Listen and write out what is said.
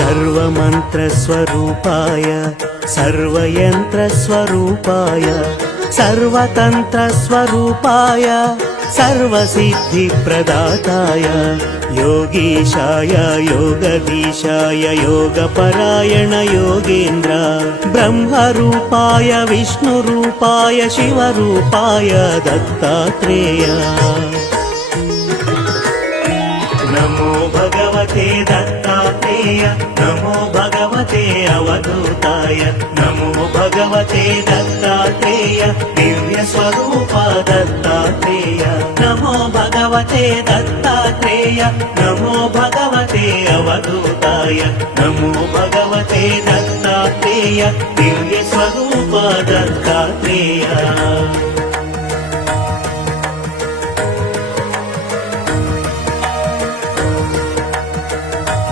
सर्वमन्त्रस्वरूपाय सर्वयन्त्रस्वरूपाय सर्वतन्त्रस्वरूपाय सर्वसिद्धिप्रदाताय योगीशाय योगधीशाय योगपरायण योगेन्द्र ब्रह्मरूपाय विष्णुरूपाय शिवरूपाय दत्तात्रेय। नमो भगवते दत्तात्रेय नमो भगवते अवधूताय नमो भगवते दत्तात्रेय दिव्य स्वरूप दत्तात्रेय। नमो भगवते दत्तात्रेय नमो भगवते अवधूताय नमो भगवते दत्तात्रेय दिव्य स्वरूप दत्तात्रेय।